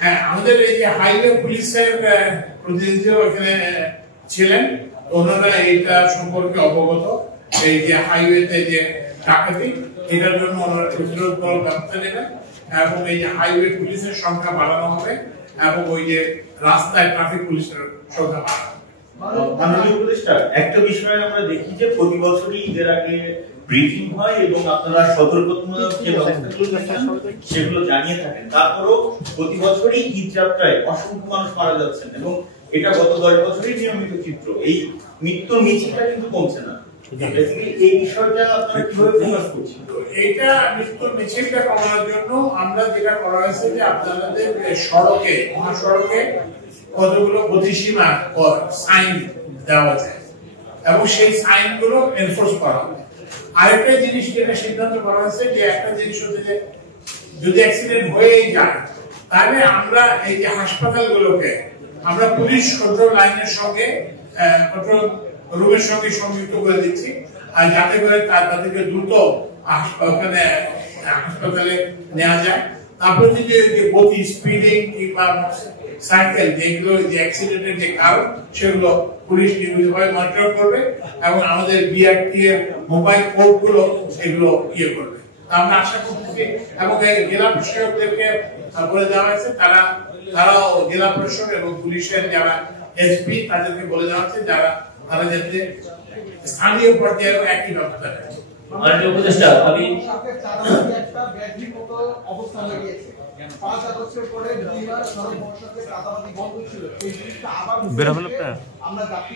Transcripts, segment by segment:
হ্যাঁ, আমাদের এই যে হাইওয়ে পুলিশের প্রতিনিধিও এখানে ছিলেন, ওনারা এইটা সম্পর্কে অবগত। এই যে হাইওয়েতে যে ডাকাতি, এটার জন্য ওনারা প্রতিরোধমূলক ব্যবস্থা নেবেন এবং এই যে হাইওয়ে পুলিশের সংখ্যা বাড়ানো হবে এবং ওই যে রাস্তায় ট্রাফিক পুলিশের সংখ্যা বাড়ানো। মাননীয় উপদেষ্টা, একটা বিষয়ে আমরা দেখি যে প্রতি বছরই ঈদের আগে ব্রিফিং হয় এবং আপনারা সতর্কতামূলক যে ব্যবস্থাগুলো নেন সেগুলো জানিয়ে থাকেন। তারপরও প্রতি বছরই ঈদ যাত্রায় অসংখ্য মানুষ মারা যাচ্ছেন এবং এটা গত 10 বছরই নিয়মিত চিত্র। এই মৃত্যুর মিছিলটা কিন্তু কমছে না। এই বিষয়টা আপনারা কিভাবে প্রকাশ করছেন? এইটা মৃত্যুর মিছিলটা কমানোর জন্য আমরা যেটা করা হয়েছে যে আপনাদের সড়কে, মহাসড়কে কতগুলো গতিসীমা সাইন দেওয়া যায় এবং সেই সাইন গুলো এনফোর্স করা হবে। আরেকটা জিনিস যেটা সিদ্ধান্ত করা হয়েছে যে একটা জিনিস হচ্ছে যে যদি অ্যাক্সিডেন্ট হয়েই যায় তাহলে আমরা এই যে হাসপাতালগুলোকে আমরা পুলিশ কন্ট্রোল লাইনের সঙ্গে কন্ট্রোল রুমের সঙ্গে সংযুক্ত করে দিচ্ছি, আর যাতে করে তাদেরকে দ্রুত ওখানে হাসপাতালে নেওয়া যায়। তারপরে যে গতি, স্পিডিং কিংবা সাইকেল যেগুলো যে অ্যাক্সিডেন্টের যে কারণ সেগুলো পুলিশ নিয়মিতভাবে মনিটর করবে এবং আমাদের বিআরটি এর মোবাইল কোড গুলো এগুলো করবে। আমরা আশা করতেছি এবং জেলা প্রশাসকদেরকে বলে দেওয়া হয়েছে, তারাও জেলা প্রশাসক এবং পুলিশের যারা এসপি তাদেরকে বলে দেওয়া হচ্ছে তারা যাতে স্থানীয় পর্যায়ে একই ব্যবস্থা নেয়। মাননীয় উপদেষ্টা, আমি একটা ব্যাটারি মতো অবস্থা হয়ে গিয়েছে। 5 আগস্টের পরে দুইবার সড়ক বর্ষাতে চাঁদাবাজি বন্ধ ছিল। এই জিনিসটা আবার আমরা যাত্রী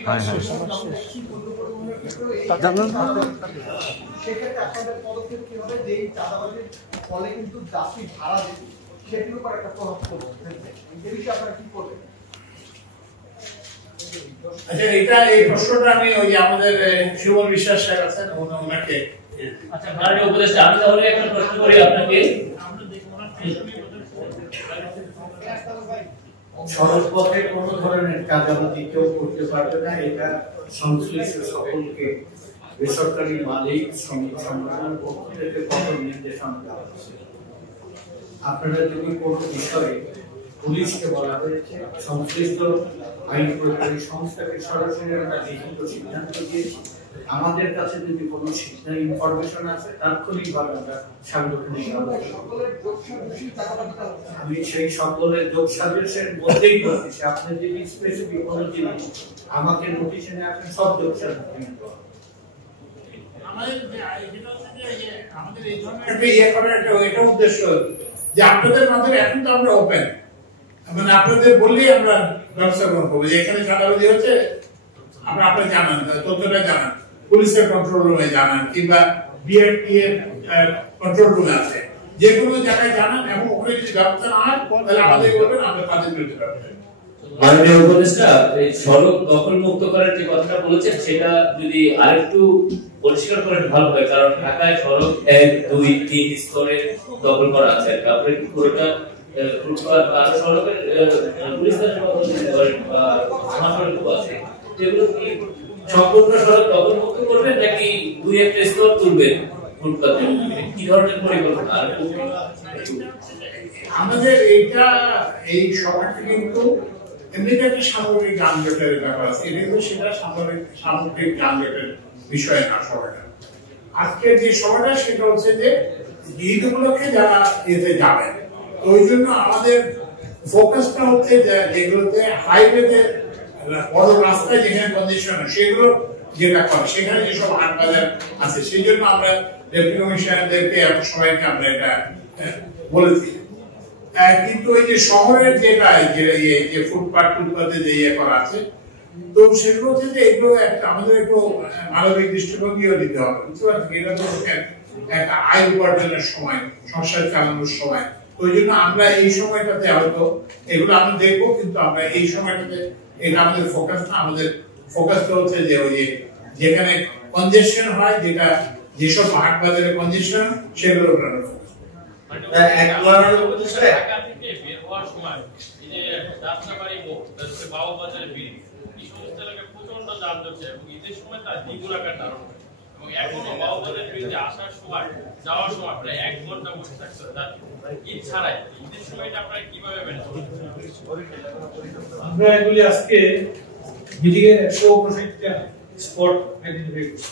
সেক্ষেত্রে আপনাদের পদক্ষেপ কি হবে যে এই চাঁদাবাজির ফলে কিন্তু যাত্রী ভাড়া দিচ্ছে সেটির উপর একটা প্রভাব পড়বে, এই বিষয়ে আপনারা কি করবেন? আচ্ছা, এই প্রশ্নটা আমি ওই যে আমাদের শিবল বিশ্বাস স্যার আছেন ওনাকে। আচ্ছা মাননীয় উপদেষ্টা, আমি তাহলে একটা প্রশ্ন করি আপনাকে। সড়ক পথে কোন ধরনের চাঁদাবাজি কেউ করতে পারবে না, এটা সংশ্লিষ্ট সকলকে বেসরকারি মালিক শ্রমিক সংগঠনের পক্ষ থেকে কঠোর নির্দেশনা দেওয়া হয়েছে। আপনারা যদি কোনো বিষয়ে পুলিশকে বলা হয়েছে, সংশ্লিষ্ট আইন প্রয়োগকারী সংস্থাকে সরাসরি আমরা লিখিত সিদ্ধান্ত দিয়েছি। আমাদের কাছে যদি কোনো ইনফরমেশন আছে তাৎক্ষণিকভাবে আমরা সাংগঠনিক আমি সেই সকলের যোগ সাজেশন বলতেই বলতেছি। আপনি যদি স্পেসিফিক কোনো জিনিস আমাকে নোটিশে নিয়ে আসেন, সব যোগ সাজেশন আমাদের এই ধরনের একটা উদ্দেশ্য যে আপনাদের মাধ্যমে এখন তো আমরা ওপেন, মানে আপনাদের বললেই আমরা ব্যবস্থা গ্রহণ করবো যে এখানে চাঁদাবাজি হচ্ছে, আপনারা জানান, তথ্যটা জানান, পুলিশের কন্ট্রোল রুমে জানান কিংবা বিআরটি এর কন্ট্রোল রুমে আছে, যে কোনো জায়গায় জানান এবং ওখানে যদি ব্যবস্থা না হয় তাহলে আমাদের বলবেন, আমরা তাদের বিরুদ্ধে ব্যবস্থা। মাননীয় উপদেষ্টা, এই সড়ক দখল মুক্ত করার যে কথাটা বলেছেন সেটা যদি আরেকটু পরিষ্কার করে ভালো হয়, কারণ ঢাকায় সড়ক 1, 2, 3 স্তরে দখল করা আছে। আপনারা কি পুরোটা ফুটপাত আর সড়কের পুলিশের মহাসড়ক আছে যেগুলো কি সম্পূর্ণ সড়ক দখল মুক্ত করবেন নাকি 2-1 স্তর তুলবেন ফুটপাতে? কি ধরনের পরিকল্পনা? আমাদের এই সময়টা কিন্তু এমনিতে একটা সামগ্রিক যানজটের ব্যাপার আছে, এটা কিন্তু সেটা সামগ্রিক যানজটের বিষয় না। সময়টা আজকের যে সময়টা সেটা হচ্ছে যে ঈদ উপলক্ষে যারা এতে যাবেন, ওই জন্য আমাদের ফোকাসটা হচ্ছে যেগুলোতে হাইওয়েতে বড় রাস্তায় যেখানে কন্ডিশন সেগুলো যেটা করে, সেখানে যেসব হাট বাজার আছে সেই জন্য আমরা ডেপুটি কমিশনারদেরকে সবাইকে আমরা এটা বলেছি। কিন্তু ওই যে শহরের যেটা যে ফুটপাতে যে করা আছে, তো সেগুলো হচ্ছে যে এগুলো আমাদের একটু মানবিক দৃষ্টিভঙ্গিও দিতে হবে, বুঝতে পারছি। এটা তো একটা আয় উপার্জনের সময়, সংসার চালানোর সময়, ওই জন্য আমরা এই সময়টাতে হয়তো এগুলো আমরা দেখবো, কিন্তু আমরা এই সময়টাতে এটা আমাদের ফোকাস না। আমাদের ফোকাসটা হচ্ছে যে ওই যেখানে কনজেশন হয়, যেটা যেসব হাট বাজারে কনজেশন সেগুলো এবং এখনো বাউবলের বিরুদ্ধে আসার সময় যাওয়ার সময় প্রায় 1 ঘন্টা বসে থাকছে তার ঈদ ছাড়াই ঈদের সময়টা আপনারা কিভাবে ম্যানেজ করছেন? আমরা এগুলি আজকে মিটিং এর 159টা স্পট আইডেন্টিফাই করছি।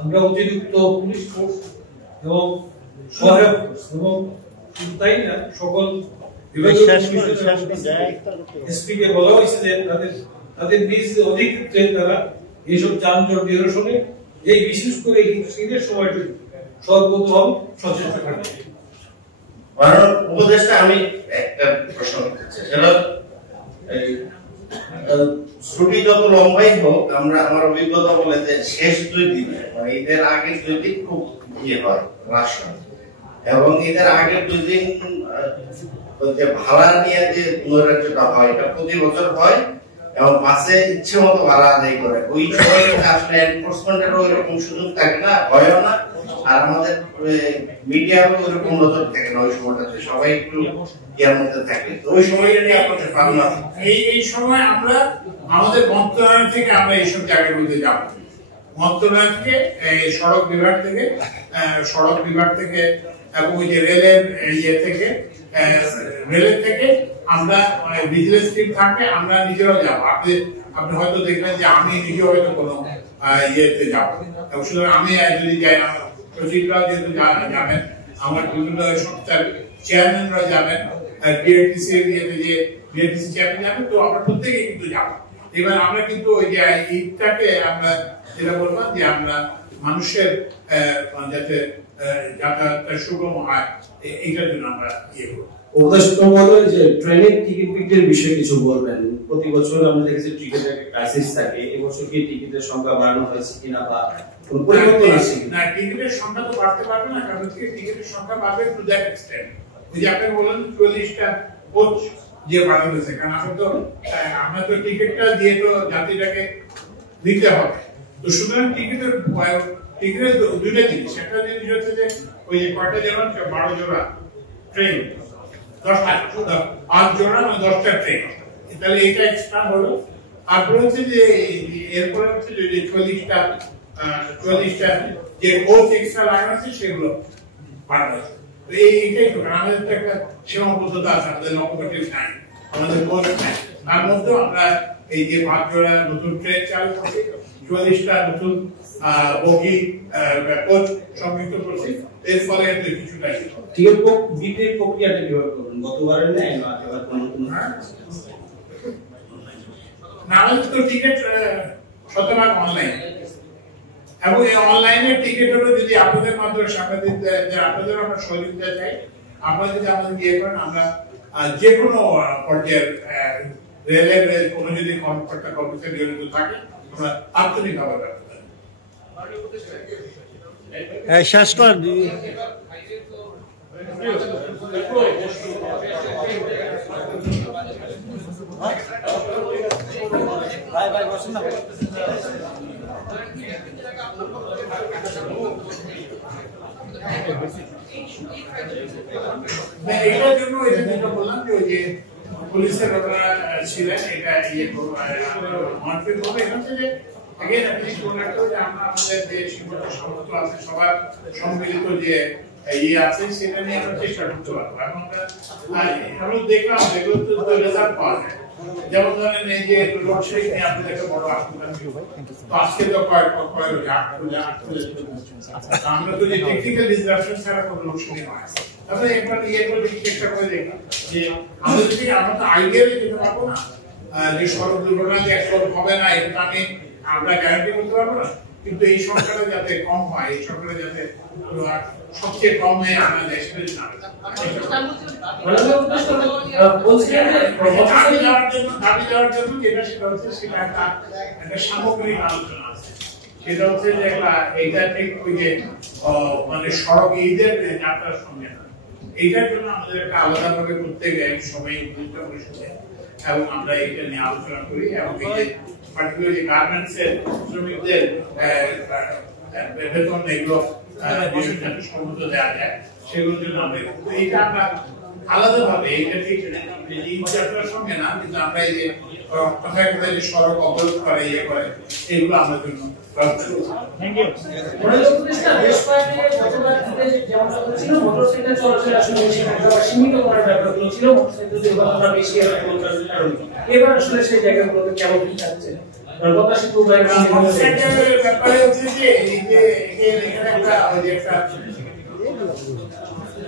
আমরা অতিরিক্ত পুলিশ ফোর্স এবং সহায়ক ফোর্স এবং তাই না সকল এসপিকে বলা হয়েছে যে তাদের নিজ অধিকৃতে তারা এইসব যানজট নিরসনে এই বিশেষ করে ঈদের সময়টি সর্বপ্রথম সচেতন থাকবে। উপদেশটা আমি একটা প্রশ্ন করতে চাই, সেটা ছুটি যত লম্বাই হোক, আমরা আমার অভিজ্ঞতা বলে যে শেষ 2 দিন মানে ঈদের আগের 2 দিন খুব ইয়ে হয়, রাশ হয়, এবং ঈদের আগের 2 দিন যে ভাড়া নিয়ে যে নৈরাজ্যটা হয় এটা প্রতি বছর হয় এবং বাসে ইচ্ছে মতো ভাড়া আদায় করে। ওই সময় আসলে এনফোর্সমেন্টেরও ওইরকম সুযোগ থাকে না, হয়ও না, আর আমাদের মিডিয়ারও ওইরকম নজর থাকে না ওই সময়টাতে, সবাই একটু ইয়ার মধ্যে থাকে। তো ওই সময়টা নিয়ে আপনাদের ভাবনা এই সময় আমরা আমাদের মন্ত্রণালয় থেকে আমরা এইসব জায়গাগুলোতে যাব। মন্ত্রণালয় থেকে সড়ক বিভাগ থেকে এবং ওই যে রেলের থেকে আমরা ভিজিলেন্স টিম থাকবে, আমরা নিজেরাও যাবো। আপনি হয়তো দেখবেন যে আমি নিজেও হয়তো কোনো ইয়েতে যাবো, সুতরাং আমি যদি যাই, সচিবরাও যেহেতু যাবেন, আমার বিভিন্ন সংস্থার চেয়ারম্যানরা যাবেন, ডিআরটিসি চেয়ারম্যান যাবেন, তো আমরা প্রত্যেকে কিন্তু যাবো। এবার আমরা কিন্তু ওই যে ঈদটাকে আমরা যেটা বললাম যে আমরা মানুষের যাতে যাতায়াতটা সুগম হয় এইটার জন্য আমরা ইয়ে করবো। উপদেষ্টা মহোদয় যে ট্রেনের টিকিট বিক্রির বিষয়ে কিছু বলবেন। প্রতি বছর আমরা দেখেছি টিকিটের একটা ক্রাইসিস থাকে, এবছর কি টিকিটের সংখ্যা বাড়ানো হয়েছে কিনা বা কোন পরিবর্তন আছে? না, টিকিটের সংখ্যা তো বাড়তে পারবে না, কারণ টিকিটের সংখ্যা বাড়বে টু দ্যাট এক্সটেন্ট। ওই যে আপনি বললেন 40টা কোচ যে বাড়ানো হয়েছে, কারণ আমরা তো টিকিটটা দিয়ে তো যাত্রীটাকে দিতে হবে। তো সুতরাং টিকিটের 2টা জিনিস, একটা জিনিস হচ্ছে যে ওই কয়টা যেমন 12 জোড়া ট্রেন, 8 জোড়া মানে 10টা ট্রেন, তাহলে এটা এক্সট্রা হলো। তারপরে হচ্ছে যে এরপরে হচ্ছে যে 40টা যে কোচ এক্সট্রা লাগানো আছে সেগুলো বাড়ানো আছে। তো এইটাই তো, আমাদের তো একটা সীমাবদ্ধতা আছে, আমাদের লকোমোটিভ নাই, আমাদের কোচ নাই। তার মধ্যে আমরা এই যে 5 জোড়া নতুন ট্রেন চালু করছি, 44টা নতুন বগি কোচ সংযুক্ত করছি, এর ফলে কিছুটা টিকিট বিক্রির প্রক্রিয়াটা কিভাবে করবেন? গতবারের ন্যায় না এবার কোন নতুন? না, আমাদের তো টিকিট শতভাগ অনলাইন, এবং এই অনলাইনের টিকিট হলো যদি আপনাদের মাধ্যমে সাংবাদিকদের আপনাদের আমরা সহযোগিতা চাই, আপনারা যদি আমাদের ইয়ে করেন, আমরা যে কোনো পর্যায়ের রেলের কোনো যদি কর্মচারী জড়িত থাকে আমরা আন্তরিকভাবে ব্যবস্থা শেষ কর। ভাই বসুন না। এটার জন্য এটা যেটা বললাম যে ওই যে পুলিশের ওরা ছিলেন, এটা ইয়ে মনিটরিং করবে। এটা হচ্ছে যে আগে আপনি মনে করতে যে আমরা আমাদের যে সীমিত সামর্থ্য আছে সবার সম্মিলিত যে ইয়ে আছে সেটা নিয়ে আমরা চেষ্টা করতে পারবো। এবং আমরা দেখলাম যেগুলো তো রেজাল্ট পাওয়া যায়, যেমন ধরেন এই যে লোডশেডিং নিয়ে আপনাদের একটা বড় আশঙ্কা ছিল, তো আজকে তো আমরা তো যে টেকনিক্যাল ডিসরাপশন ছাড়া কোনো লোডশেডিং হয়। তাহলে একবার ইয়ে করে চেষ্টা করে দেখলাম যে আমাদের যদি আমরা তো আইডিয়ালি যেতে পারবো না যে সড়ক দুর্ঘটনা যে একদম হবে না, এটা আমরা গ্যারান্টি করতে পারবো না, কিন্তু এই সংখ্যাটা যাতে কম হয়, এই সংখ্যাটা যাতে সবচেয়ে কম হয়ে আনা যায় সেটা দাবি দেওয়ার জন্য যেটা সেটা হচ্ছে সেটা একটা সামগ্রিক আলোচনা আছে। সেটা হচ্ছে যে এইটা ঠিক ওই যে মানে সড়ক ঈদের যাত্রার সঙ্গে না, এইটার জন্য আমাদের একটা আলাদাভাবে প্রত্যেক সময় এবং আমরা এটা নিয়ে আলোচনা করি। এবং এই যে পার্টিকুলার যে গার্মেন্টস এর শ্রমিকদের বেতন এগুলো সম্মত দেওয়া যায়, সেগুলোর জন্য আমরা এইটা আমরা আলাদাভাবে এটা ঠিক এই চ্যাপ্টারের সঙ্গে না, কিন্তু আমরা এই যে কথায় কথায় যে সড়ক অবরোধ করে ইয়ে করে এগুলো আমাদের জন্য মোটরসাইকেল চলাচল আসলে সীমিত করার ব্যাপারগুলো ছিল, মোটরসাইকেল দুর্ঘটনা বেশি এবার আসলে সেই জায়গাগুলোতে কেমন কি থাকছে? মোটরসাইকেলের ব্যাপারে হচ্ছে যে এই যে এখানে একটা ওই যে একটা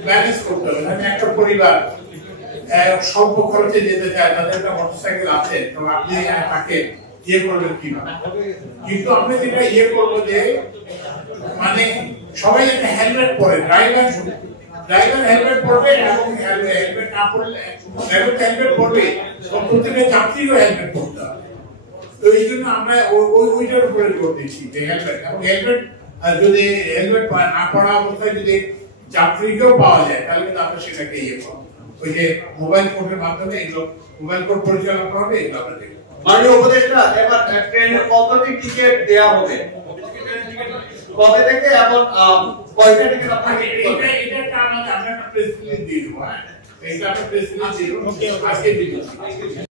ব্যালেন্স করতে হবে। মানে একটা পরিবার স্বল্প খরচে যেতে চায়, তাদের একটা মোটরসাইকেল আছে, তো আপনি তাকে ইয়ে করবেন কিভাবে? কিন্তু আমরা যেটা ইয়ে করবো যে মানে সবাই একটা হেলমেট পরে, ড্রাইভার হেলমেট পরবে এবং হেলমেট না পরলে ড্রাইভার হেলমেট পরবে, প্রত্যেকটা যাত্রীও হেলমেট পরতে হবে। তো এই জন্য আমরা ওইটার উপরে জোর দিচ্ছি যে হেলমেট, এবং হেলমেট যদি হেলমেট না পরা অবস্থায় যদি যাত্রীকেও পাওয়া যায় তাহলে কিন্তু আমরা সেটাকে ইয়ে করবো। ওই যে মোবাইল কোর্টের মাধ্যমে এগুলো মোবাইল কোর্ট পরিচালনা করা হবে, এগুলো আমরা দেখবো। মাননীয় উপদেষ্টা, এবার ট্রেনের কতটি টিকিট দেওয়া হবে, কবে থেকে এবং কয়টা টিকিট আপনাকে এটা একটা আমরা একটা প্রেস রিলিজ দিয়ে দেবো। হ্যাঁ, এটা আমরা প্রেস রিলিজ দিয়ে দেবো আজকে দিয়ে দেবো।